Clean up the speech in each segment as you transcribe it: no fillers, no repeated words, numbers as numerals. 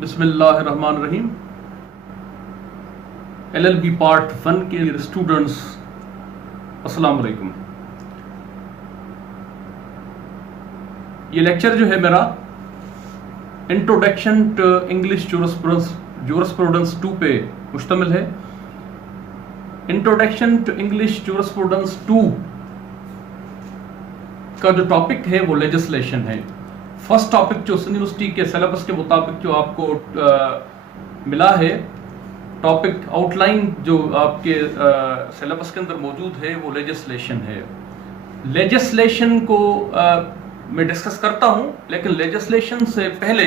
بسم اللہ الرحمن الرحیم. LLB پارٹ 1 کے اسٹوڈنٹس السلام علیکم. یہ لیکچر جو ہے میرا انٹروڈکشن ٹو انگلش جورسپروڈنس 2 پہ مشتمل ہے. انٹروڈکشن ٹو انگلش جورسپروڈنس 2 کا جو ٹاپک ہے وہ لیجسلیشن ہے. فرسٹ ٹاپک جو یونیورسٹی کے سلیبس کے مطابق جو آپ کو ملا ہے ٹاپک آؤٹ لائن جو آپ کے سلیبس کے اندر موجود ہے وہ لیجسلیشن ہے. لیجسلیشن کو میں ڈسکس کرتا ہوں، لیکن لیجسلیشن سے پہلے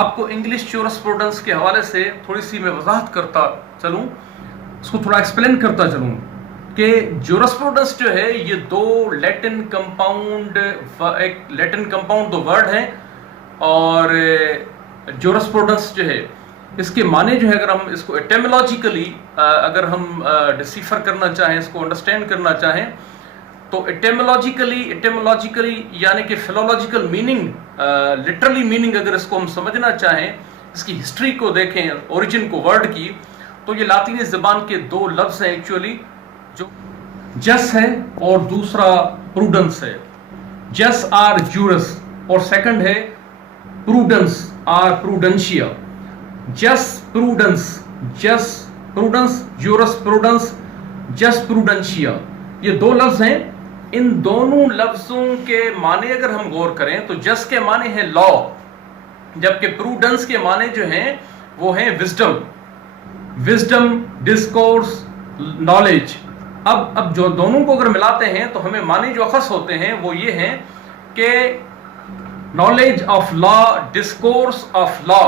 آپ کو انگلش جورسپروڈنس کے حوالے سے تھوڑی سی میں وضاحت کرتا چلوں، اس کو تھوڑا ایکسپلین کرتا چلوں کہ جورسپروڈنس جو ہے یہ دو لیٹن کمپاؤنڈ دو ورڈ ہیں، اور جورسپروڈنس جو ہے اس کے معنی جو ہے اگر ہم اس کو ایٹیمولوجیکلی اگر ہم ڈسیفر کرنا چاہیں، اس کو انڈرسٹینڈ کرنا چاہیں تو ایٹیمولوجیکلی یعنی کہ فلولوجیکل میننگ، لٹرلی میننگ اگر اس کو ہم سمجھنا چاہیں، اس کی ہسٹری کو دیکھیں، اوریجن کو ورڈ کی، تو یہ لاطینی زبان کے دو لفظ ہیں ایکچولی، جو جس ہے اور دوسرا پروڈنس ہے. جس آر جورس اور سیکنڈ ہے پروڈنس آر پروڈنشیا. جس پروڈنس جورس پروڈنس جس پروڈنشیا، یہ دو لفظ ہیں. ان دونوں لفظوں کے معنی اگر ہم غور کریں تو جس کے معنی ہے لا، جبکہ پروڈنس کے معنی جو ہیں وہ ہیں وزڈم ڈسکورس نالج. اب جو دونوں کو اگر ملاتے ہیں تو ہمیں معنی جو اخذ ہوتے ہیں وہ یہ ہیں کہ knowledge of law, discourse of law,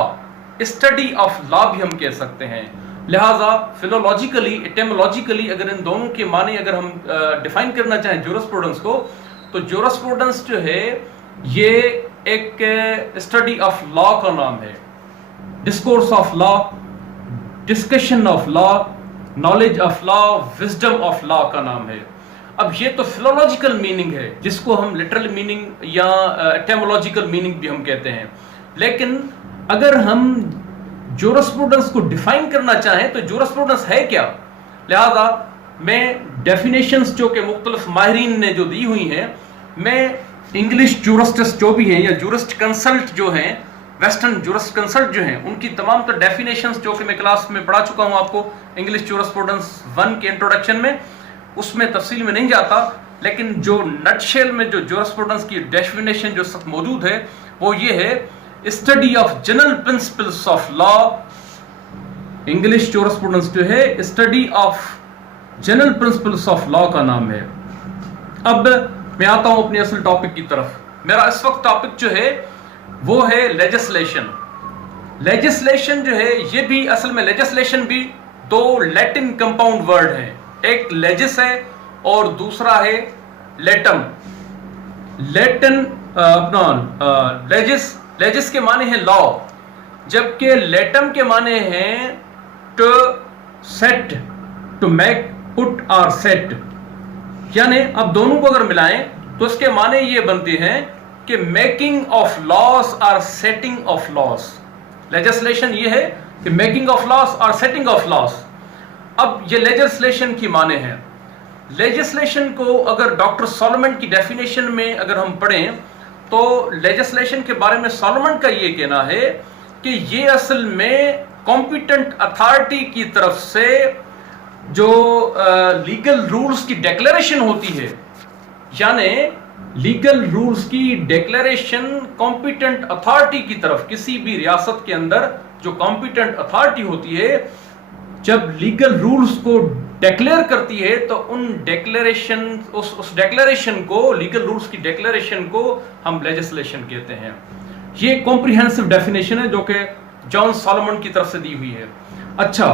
study of law بھی ہم کہہ سکتے ہیں. لہٰذا فلولوجیکلی ایٹیمولوجیکلی اگر ان دونوں کے معنی اگر ہم ڈیفائن کرنا چاہیں جورسپروڈنس کو، تو جورسپروڈنس جو ہے یہ ایک اسٹڈی آف لا کا نام ہے. Discourse of law, discussion of law, knowledge of law, wisdom of law کا نام ہے. اب یہ تو فلولوجیکل میننگ ہے جس کو ہم لٹرل میننگ یا ایٹیمولوجیکل میننگ بھی ہم کہتے ہیں. لیکن اگر ہم جورسپروڈنس کو ڈیفائن کرنا چاہیں تو جورسپروڈنس ہے کیا؟ لہذا میں ڈیفینیشنز جو کہ مختلف ماہرین نے جو دی ہوئی ہیں، میں انگلش جورسٹس جو بھی ہیں یا جورسٹ کنسلٹ جو ہیں، ویسٹرن جورسٹ کنسلٹ جو ہیں، ان کی تمام تر ڈیفینیشنز جو کہ میں کلاس میں پڑھا چکا ہوں آپ کو انگلش جورسپروڈنس 1 کے انٹروڈکشن میں، اس میں تفصیل میں نہیں جاتا. لیکن جو نٹ شیل میں جو جورسپروڈنس کی ڈیفینیشن جو سخت موجود ہے وہ یہ ہے study of general principles of law. English jurisprudence جو ہے study of general principles of law کا نام ہے. اب میں آتا ہوں اپنی اصل ٹاپک کی طرف. میرا اس وقت ٹاپک جو ہے وہ ہے لیجسلیشن. لیجسلیشن جو ہے یہ بھی اصل میں لیجسلیشن بھی دو لیٹن کمپاؤنڈ ورڈ ہیں. ایک لیجس ہے اور دوسرا ہے لیٹم. لیٹن لیجس کے معنی ہے لا، جبکہ لیٹم کے معنی ہیں ٹو سیٹ، ٹو میک، پٹ اور سیٹ. یعنی اب دونوں کو اگر ملائیں تو اس کے معنی یہ بنتے ہیں کہ میکنگ آف لاس اور سیٹنگ آف لاس. لیجسلیشن یہ ہے کہ میکنگ آف لاس اور سیٹنگ آف لاس. اب یہ لیجسلیشن کی معنی ہے. لیجسلیشن کو اگر ڈاکٹر سالومن کی ڈیفینیشن میں اگر ہم پڑھیں تو لیجسلیشن کے بارے میں سالومن کا یہ کہنا ہے کہ یہ اصل میں کمپیٹنٹ اتھارٹی کی طرف سے جو لیگل رولز کی ڈیکلیریشن ہوتی ہے، یعنی لیگل رولز کی ڈیکلیریشن کمپیٹنٹ اتھارٹی کی طرف، کسی بھی ریاست کے اندر جو کمپیٹنٹ اتھارٹی ہوتی ہے جب لیگل رولز کو ڈیکلیئر کرتی ہے تو ان ڈیکلیریشن اس ڈیکلیریشن کو، لیگل رولز کی ڈیکلیریشن کو ہم لیجسلیشن کہتے ہیں. یہ کمپریہنسو ڈیفینیشن ہے جو کہ جان سالومن کی طرف سے دی ہوئی ہے. اچھا،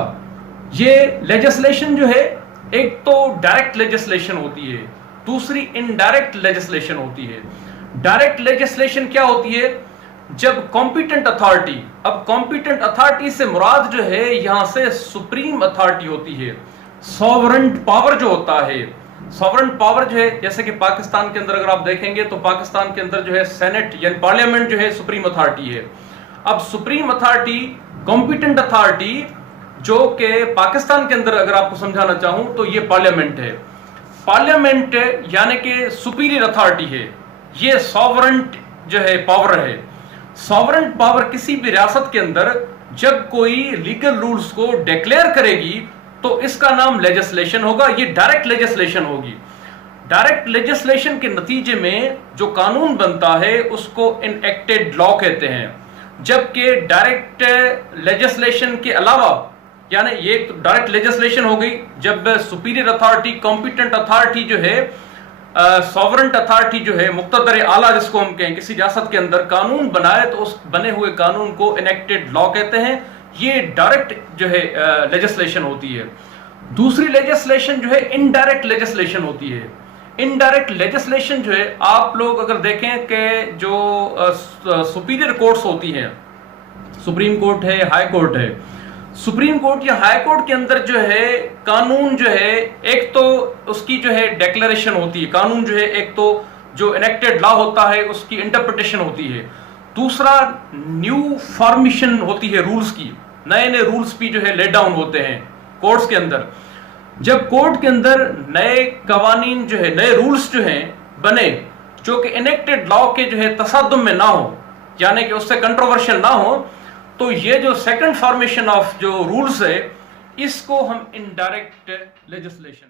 یہ لیجسلیشن جو ہے ایک تو ڈائریکٹ لیجسلیشن ہوتی ہے، دوسری انڈائریکٹ لیجسلیشن ہوتی ہے. ڈائریکٹ لیجسلیشن کیا ہوتی ہے؟ جب کمپیٹنٹ اتھارٹی، اب کمپیٹنٹ اتھارٹی سے مراد جو ہے یہاں سے سپریم اتھارٹی ہوتی ہے. ساورنٹ پاور جو ہوتا ہے، ساورنٹ پاور جو ہے جیسے کہ پاکستان کے اندر اگر آپ دیکھیں گے تو پاکستان کے اندر جو ہے سینٹ یعنی پارلیمنٹ جو ہے سپریم اتھارٹی ہے. اب سپریم اتھارٹی، کمپیٹنٹ اتھارٹی، جو کہ پاکستان کے اندر اگر آپ کو سمجھانا چاہوں تو یہ پارلیمنٹ ہے. پارلیمنٹ یعنی کہ سپیریئر اتھارٹی ہے، یہ ساورنٹ جو ہے پاور ہے. ساورنٹ پاور کسی بھی ریاست کے اندر جب کوئی لیگل رولز کو ڈیکلیئر کرے گی تو اس کا نام لیجسلیشن ہوگا. یہ ڈائریکٹ لیجسلیشن ہوگی. ڈائریکٹ لیجسلیشن کے نتیجے میں جو قانون بنتا ہے اس کو انیکٹڈ لا کہتے ہیں. جبکہ ڈائریکٹ لیجسلیشن کے علاوہ، یعنی یہ ڈائریکٹ لیجسلیشن ہو گئی جب سپیریئر اتھارٹی، کمپیٹنٹ اتھارٹی جو ہے، ساورنٹ اتھارٹی جو ہے، مقتدر اعلیٰ جس کو ہم کہیں، کسی ریاست کے اندر قانون بنائے تو اس بنے ہوئے قانون کو انیکٹڈ لا کہتے ہیں. یہ ڈائریکٹ جو ہے لیجسلیشن ہوتی ہے. دوسری لیجسلیشن جو ہے انڈائریکٹ لیجسلیشن ہوتی ہے. انڈائریکٹ لیجسلیشن جو ہے، آپ لوگ اگر دیکھیں کہ جو سپیریئر کورٹس ہوتی ہیں، سپریم کورٹ ہے، ہائی کورٹ ہے، سپریم کورٹ یا ہائی کورٹ کے اندر جو ہے قانون جو ہے، ایک تو اس کی جو ہے ڈیکلیریشن ہوتی ہے، قانون جو ہے ایک تو جو انیکٹڈ لا ہوتا ہے اس کی انٹرپریٹیشن ہوتی ہے. دوسرا نیو فارمیشن ہوتی ہے رولز کی، نئے نئے رولز بھی جو ہے لے ڈاؤن ہوتے ہیں کورٹس کے اندر. جب کورٹ کے اندر نئے قوانین جو ہے، نئے رولز جو ہیں بنے جو کہ انیکٹڈ لا کے جو ہے تصادم میں نہ ہو، یعنی کہ اس سے کنٹروورشل نہ ہو، تو یہ جو سیکنڈ فارمیشن آف جو رولز ہے اس کو ہم انڈائریکٹ لیجسلیشن